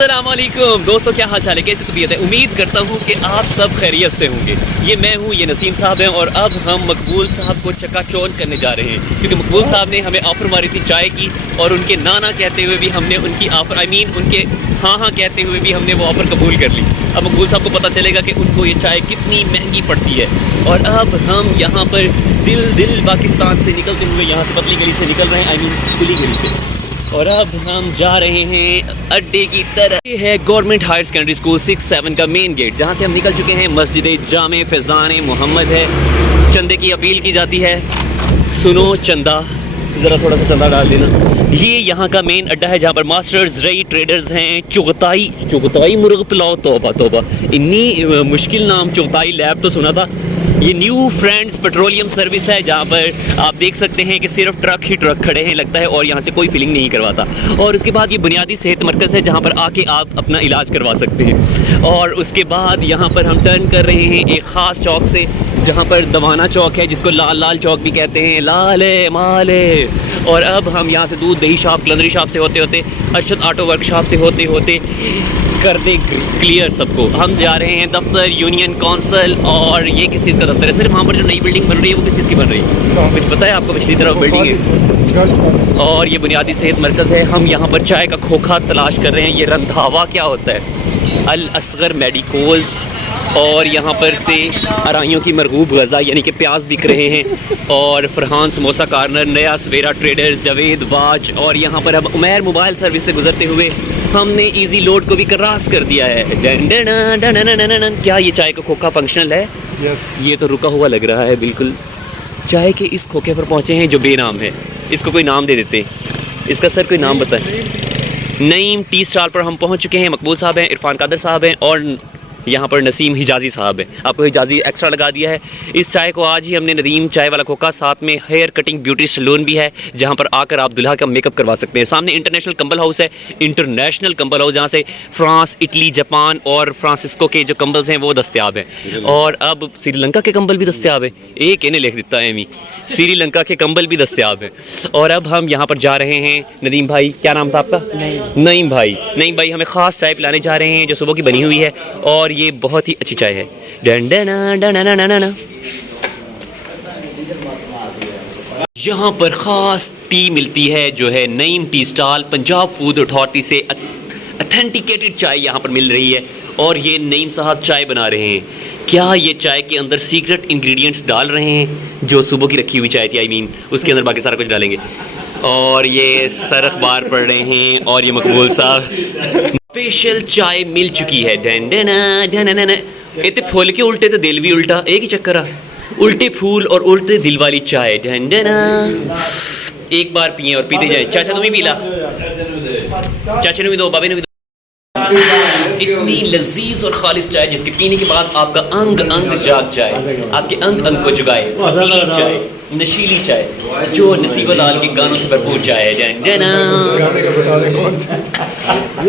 अस्सलामुअलैकुम दोस्तों, क्या हाल चाल है, कैसी तबीयत है। उम्मीद करता हूँ कि आप सब खैरियत से होंगे। ये मैं हूँ, ये नसीम साहब हैं और अब हम मकबूल साहब को चकाचौंध करने जा रहे हैं क्योंकि मकबूल साहब ने हमें ऑफ़र मारी थी चाय की और उनके ना कहते हुए भी हमने उनकी ऑफ़र उनके हाँ कहते हुए भी हमने वो ऑफ़र कबूल कर ली। अब मकबूल साहब को पता चलेगा कि उनको ये चाय कितनी महंगी पड़ती है। और अब हम यहाँ पर दिल पाकिस्तान से निकलते हुए यहाँ से पतली गली से निकल रहे हैं, खुली गली से। और अब हम जा रहे हैं अड्डे की तरफ। ये है गवर्नमेंट हायर सेकेंडरी स्कूल 6-7 का मेन गेट, जहाँ से हम निकल चुके हैं। मस्जिद जामे फैज़ान मोहम्मद है। चंदे की अपील की जाती है, सुनो चंदा, ज़रा थोड़ा सा चंदा डाल देना। ये यहाँ का मेन अड्डा है जहाँ पर मास्टर्स रई ट्रेडर्स हैं। चुगताई मुर्ग पुलाव, तौबा इतनी मुश्किल नाम, चुगताई लैब तो सुना था। ये न्यू फ्रेंड्स पेट्रोलियम सर्विस है जहाँ पर आप देख सकते हैं कि सिर्फ ट्रक ही ट्रक खड़े हैं लगता है और यहाँ से कोई फिलिंग नहीं करवाता। और उसके बाद ये बुनियादी सेहत मरकज़ है जहाँ पर आके आप अपना इलाज करवा सकते हैं। और उसके बाद यहाँ पर हम टर्न कर रहे हैं एक ख़ास चौक से जहाँ पर दवाना चौक है, जिसको लाल चौक भी कहते हैं, लाले माले। और अब हम यहाँ से दूध दही शॉप, कलंदरी शॉप से होते होते, अरशद ऑटो वर्कशॉप से होते होते कर दे क्लियर सबको, हम जा रहे हैं दफ्तर यूनियन काउंसिल। और ये किस चीज़ का दफ्तर है? सिर्फ वहाँ पर जो नई बिल्डिंग बन रही है वो किस चीज़ की बन रही है कुछ पता है आपको? पिछली तरफ बिल्डिंग है और ये बुनियादी सेहत मरकज़ है। हम यहाँ पर चाय का खोखा तलाश कर रहे हैं। ये रंधावा क्या होता है? अल असगर मेडिकोज़। और यहाँ पर से अराइयों की मरगूब गज़ा यानी कि प्याज बिक रहे हैं। और फरहान समोसा कॉर्नर, नया सवेरा ट्रेडर्स, जवेद वाच। और यहाँ पर अब उमैर मोबाइल सर्विस से गुजरते हुए हमने इजी लोड को भी क्रॉस कर दिया है। क्या ये चाय का खोखा फंक्शनल है? यस। ये तो रुका हुआ लग रहा है बिल्कुल। चाय के इस खोखे पर पहुँचे हैं जो बेनाम है। इसको कोई नाम दे देते। इसका सर कोई नाम बताए। नईम टी स्टॉल पर हम पहुँच चुके हैं। मकबूल साहब हैं, इरफान कादर साहब हैं और यहाँ पर नसीम हिजाजी साहब है। आपको हिजाजी एक्स्ट्रा लगा दिया है। इस चाय को आज ही हमने नदीम चाय वाला खोखा, साथ में हेयर कटिंग ब्यूटी सैलून भी है जहाँ पर आकर आप दुल्हा का मेकअप करवा सकते हैं। सामने इंटरनेशनल कंबल हाउस है, इंटरनेशनल कंबल हाउस जहाँ से फ्रांस, इटली, जापान और फ्रांसिस्को के जो कंबल्स हैं वो दस्तियाब हैं। और अब श्रीलंका के कंबल भी दस्तियाब है। एक इन्हें लिख देता है एमी, श्रीलंका के कंबल भी दस्तियाब हैं। और अब हम यहाँ पर जा रहे हैं। नदीम भाई, क्या नाम था आपका? नईम भाई हमें ख़ास चाय पिलाने जा रहे हैं जो सुबह की बनी हुई है और ये बहुत ही अच्छी चाय है। यहाँ पर ख़ास टी मिलती है जो है Naeem tea stall, Punjab food authority से अथेंटिकेटेड चाय यहाँ पर मिल रही है। और ये नईम साहब चाय बना रहे हैं। क्या ये चाय के अंदर सीक्रेट इंग्रेडिएंट्स डाल रहे हैं? जो सुबह की रखी हुई चाय थी, उसके अंदर बाकी सारा कुछ डालेंगे। और ये सर अखबार पढ़ रहे हैं और ये मकबूल साहब स्पेशल चाय मिल चुकी है। इतने फूल के उल्टे तो दिल भी उल्टा, एक ही चक्कर आ। उल्टे फूल और उल्टे दिल वाली चाय। एक बार पिए और पीते जाए। चाचा तुम्हें पीला, चाचा ने भी दो, बाबे ने भी दो। इतनी लजीज और खालिश चाय जिसके पीने के बाद आपका अंग जाग जाए, आपके अंग को जुगाए। पीली चाय, नशीली चाय, जो नसीब लाल के गानों से भरपूर चाय है।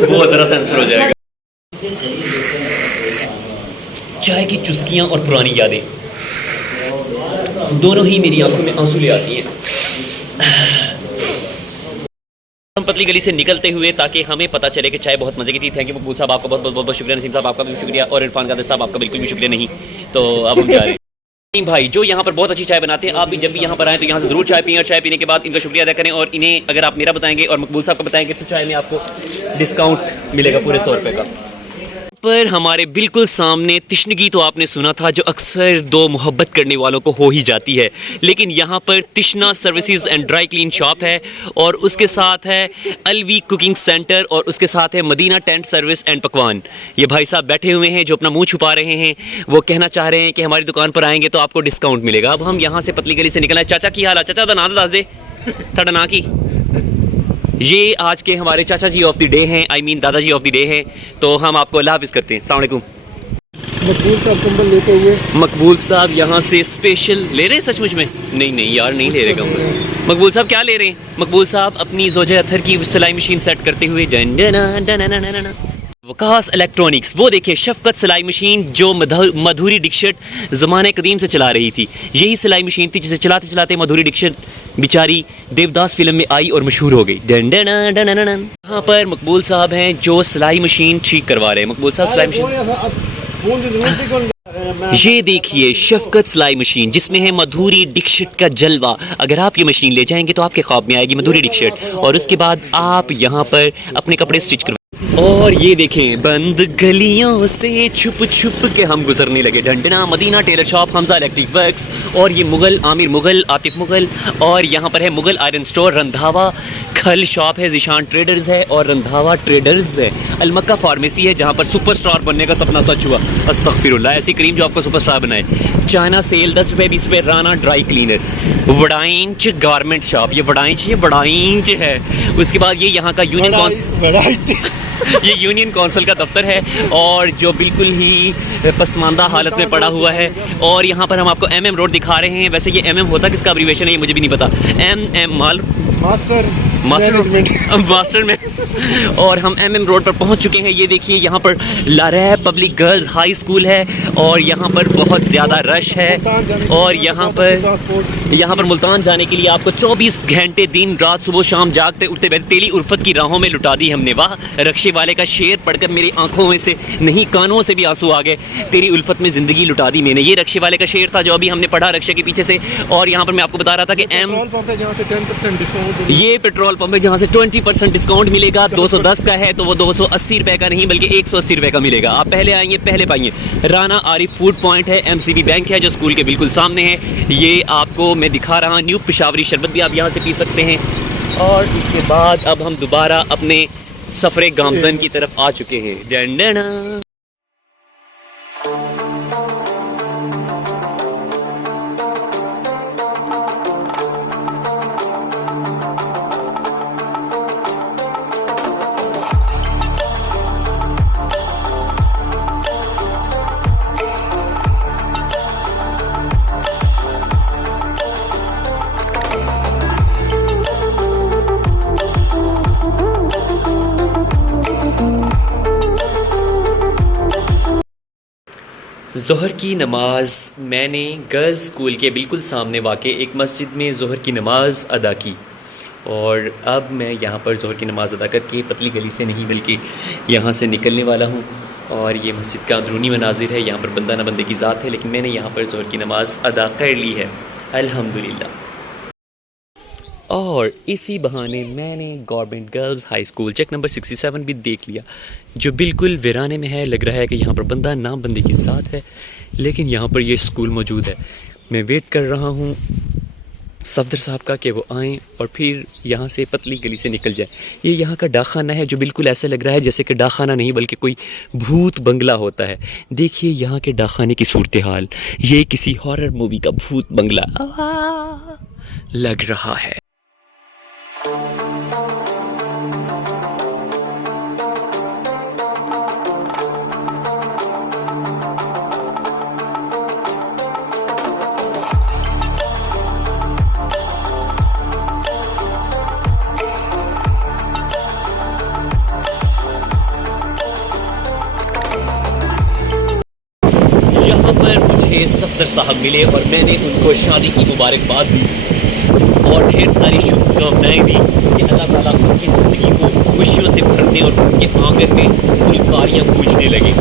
वो ज़रा सेंसर हो जाएगा। चाय की चुस्कियाँ और पुरानी यादें दोनों ही मेरी आंखों में आंसू ले आती हैं। हम पतली गली से निकलते हुए ताकि हमें पता चले कि चाय बहुत मज़े की थी। थैंक यू मकबूल साहब, आपका बहुत शुक्रिया। नसीम साहब आपका भी शुक्रिया और इरफान कादर साहब आपका बिल्कुल भी शुक्रिया नहीं। तो अब हम जा रहे हैं। भाई जो यहाँ पर बहुत अच्छी चाय बनाते हैं, आप भी जब भी यहाँ पर आएँ तो यहाँ से ज़रूर चाय पिएं और चाय पीने के बाद इनका शुक्रिया अदा करें। और इन्हें अगर आप मेरा बताएंगे और मकबूल साहब का बताएंगे तो चाय में आपको डिस्काउंट मिलेगा पूरे 100 रुपये का। पर हमारे बिल्कुल सामने तिश्नगी तो आपने सुना था जो अक्सर दो मोहब्बत करने वालों को हो ही जाती है, लेकिन यहाँ पर Tishna services and dry clean shop है और उसके साथ है अलवी कुकिंग सेंटर और उसके साथ है मदीना टेंट सर्विस एंड पकवान। ये भाई साहब बैठे हुए हैं जो अपना मुंह छुपा रहे हैं। वो कहना चाह रहे हैं कि हमारी दुकान पर आएंगे तो आपको डिस्काउंट मिलेगा। अब हम यहाँ से पतली गली से निकला है। चाचा की हाल है? चाचा का नाम दस दे, थोड़ा ना की। ये आज के हमारे चाचा जी ऑफ द डे हैं, दादाजी ऑफ द डे हैं। तो हम आपको अल्लाह हाफ़िज़ करते हैं। अस्सलाम वालेकुम। मकबूल साहब कंबल लेते हुए। मकबूल साहब यहाँ से स्पेशल ले रहे हैं सचमुच में? नहीं यार, नहीं ले रहे कंबल। मकबूल साहब क्या ले रहे हैं? मकबूल साहब अपनी ज़ोजे अत्थर की सिलाई मशीन सेट करते हुए done done done done done done. Waqas electronics, वो देखिए शफकत सिलाई मशीन जो मधुरी दीक्षित ज़माने कदीम से चला रही थी। यही सिलाई मशीन थी जिसे चलाते चलाते मधुरी दीक्षित बेचारी देवदास फिल्म में आई और मशहूर हो गई। Done done done done done. यहाँ पर मकबूल साहब हैं जो सिलाई मशीन ठीक करवा रहे हैं। मकबूल साहब सिलाई मशीन, ये देखिए शफकत सिलाई मशीन जिसमें है मधुरी दीक्षित का जलवा। अगर आप ये मशीन ले जाएंगे तो आपके ख्वाब में आएगी मधुरी दीक्षित और उसके बाद आप यहाँ पर अपने कपड़े स्टिच करवा। और ये देखें बंद गलियों से छुप छुप के हम गुजरने लगे। Dhandna Madina tailor shop, Hamza electric works, और ये मुगल आमिर मुगल आतिफ मुगल, और यहाँ पर है मुगल आयरन स्टोर, रंधावा खल शॉप है, जिशान ट्रेडर्स है और रंधावा ट्रेडर्स है। अलमक्का फार्मेसी है जहाँ पर सुपरस्टार बनने का सपना सच हुआ। अस्तगफिरुल्लाह, ऐसी क्रीम जो आपको सुपरस्टार बनाए। चाइना सेल 10 रुपये 20 रुपये, राना ड्राई क्लीनर। वडाइंच गारमेंट शॉप, ये वडाइंच है। उसके बाद ये यहाँ का यूनियन कौंसिल का दफ्तर है और जो बिल्कुल ही पसमानदा हालत में पड़ा हुआ है। और यहाँ पर हम आपको MM रोड दिखा रहे हैं। वैसे ये MM होता किसका अब्रीविएशन है ये मुझे भी नहीं पता। MM मास्टर में और हम MM रोड पर पहुँच चुके हैं। ये देखिए यहाँ पर Laraib public girls high school है और यहाँ पर बहुत ज़्यादा रश है। और यहाँ पर मुल्तान जाने के लिए आपको 24 घंटे दिन रात सुबह शाम जागते उठते बैठते तेली उल्फत की राहों में लुटा दी हमने। वाह, रक्शे वाले का शेर पढ़कर मेरी आंखों में से नहीं कानों से भी आंसू आ गए। तेरी उल्फत में ज़िंदगी लुटा दी मैंने, ये रक्शे वाले का शेर था जो अभी हमने पढ़ा रक्शे के पीछे से। और यहाँ पर मैं आपको बता रहा था कि ये पेट्रोल पंप है जहाँ से 20% डिस्काउंट मिलेगा। 210 का है तो वो 280 रुपये का नहीं बल्कि 180 रुपये का मिलेगा। आप पहले आएंगे पहले पाएंगे। राना आरिफ फूड पॉइंट है, MCB बैंक है जो स्कूल के बिल्कुल सामने है। ये आपको मैं दिखा रहा हूँ। न्यू पेशावरी शरबत भी आप यहाँ से पी सकते हैं। और इसके बाद अब हम दोबारा अपने सफ़रे गामजन की तरफ आ चुके हैं। Done done. ज़ोहर की नमाज़ मैंने गर्ल्स स्कूल के बिल्कुल सामने वाक़े एक मस्जिद में ज़ोहर की नमाज़ अदा की। और अब मैं यहाँ पर ज़ोहर की नमाज़ अदा करके पतली गली से नहीं बल्कि यहाँ से निकलने वाला हूँ। और ये मस्जिद का अंदरूनी मनाजिर है। यहाँ पर बंदा न बंदे की ज़ात है लेकिन मैंने यहाँ पर ज़ोहर की नमाज़ अदा कर ली है अल्हम्दुलिल्लाह। और इसी बहाने मैंने government girls high school check number 67 भी देख लिया जो बिल्कुल वीराने में है। लग रहा है कि यहाँ पर बंदा ना बंदे की साथ है लेकिन यहाँ पर ये स्कूल मौजूद है। मैं वेट कर रहा हूँ सफदर साहब का कि वो आएँ और फिर यहाँ से पतली गली से निकल जाए। ये यहाँ का डाकखाना है जो बिल्कुल ऐसा लग रहा है जैसे कि डाकखाना नहीं बल्कि कोई भूत बंगला होता है। देखिए यहाँ के डाकखाने की सूरत हाल, ये किसी हॉरर मूवी का भूत बंगला लग रहा है। यहाँ पर मुझे सफदर साहब मिले और मैंने उनको शादी की मुबारकबाद दी और ढेर सारी शुभकामनाएँ दी कि अल्लाह ताला उनकी ज़िंदगी को खुशियों से भर दे और उनके आंगन में फुलकारियाँ गूंजने लगे।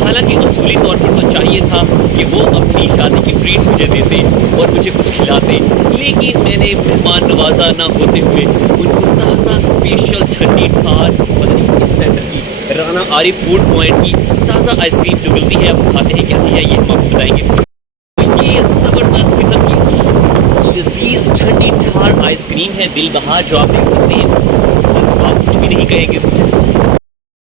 हालांकि असूली तौर पर तो चाहिए था कि वो अपनी शादी की ट्रीट मुझे देते और मुझे कुछ खिलाते, लेकिन मैंने मेहमान नवाजा ना होते हुए उनको ताज़ा स्पेशल ठंडी ठार मदनी सेंटर की राना आरिफ फूड पॉइंट की ताज़ा आइसक्रीम जो मिलती है अब खाते हैं कैसी है ये हम आपको बताएंगे। ये ज़बरदस्त किस्म की लजीज ठंडी ठार आइसक्रीम है दिल बहार जो आप देख सकते हैं। आप कुछ भी नहीं कहेंगे मुझे।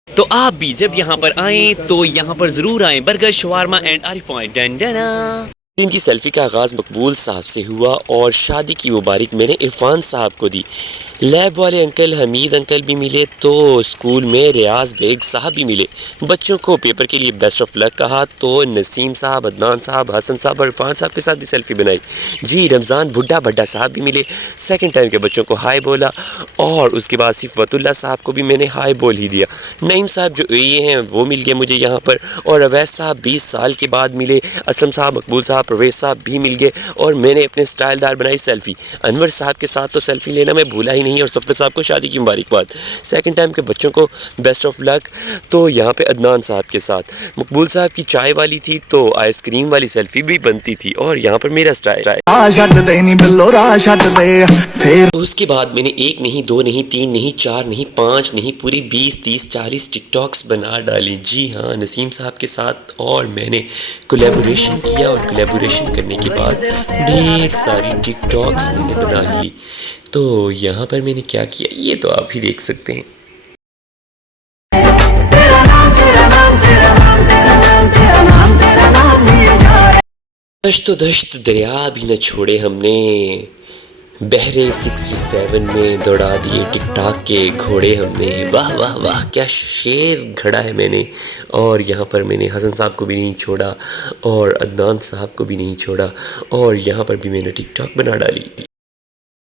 तो आप भी जब यहाँ पर आएँ तो यहाँ पर ज़रूर आएँ। Burger shawarma and Arif point. डंडना। इनकी सेल्फी का आगाज़ मकबूल साहब से हुआ और शादी की मुबारक मैंने इरफान साहब को दी लैब वाले अंकल हमीद अंकल भी मिले, तो स्कूल में रियाज बेग साहब भी मिले। बच्चों को पेपर के लिए बेस्ट ऑफ लक कहा, तो नसीम साहब, अदनान साहब, हसन साहब और इरफान साहब के साथ भी सेल्फी बनाई। जी रमज़ान बुड्ढा भड्डा साहब भी मिले, सेकंड टाइम के बच्चों को हाय बोला, और उसके बाद सिफवतुल्ला साहब को भी मैंने हाय बोल ही दिया। नईम साहब जो ये हैं वो मिल गए मुझे यहाँ पर, और अवैस साहब 20 साल के बाद मिले। असलम साहब, मकबूल साहब, परवेज़ साहब भी मिल गए, और मैंने अपने स्टाइलदार बनाई सेल्फी। अनवर साहब के साथ तो सेल्फी लेना मैं भूला ही नहीं, और सफ्दर साहब को शादी की मुबारकबाद। सेकंड टाइम के बच्चों को बेस्ट ऑफ लक, तो यहाँ पे अदनान साहब के साथ। मकबूल साहब की चाय वाली थी, तो आइसक्रीम वाली सेल्फी भी बनती थी, और यहाँ पर मेरा स्टाइल। तो उसके बाद मैंने एक नहीं, दो नहीं, तीन नहीं, चार नहीं, पाँच नहीं, पूरी 20, 30, 40 टिकटॉक्स बना डाली। जी हाँ, नसीम साहब के साथ, और मैंने कोलैबोरेशन किया, और कोलैबोरेशन करने के बाद ढेर सारी टिकटॉक्स मैंने बना ली। तो यहाँ पर मैंने क्या किया ये तो आप ही देख सकते हैं। दश्त दश्त दरिया भी न छोड़े हमने, बहरे 67 में दौड़ा दिए टिकटॉक के घोड़े हमने। वाह वाह वाह, क्या शेर घड़ा है मैंने। और यहाँ पर मैंने हसन साहब को भी नहीं छोड़ा, और अदनान साहब को भी नहीं छोड़ा, और यहाँ पर भी मैंने टिकटॉक बना डाली।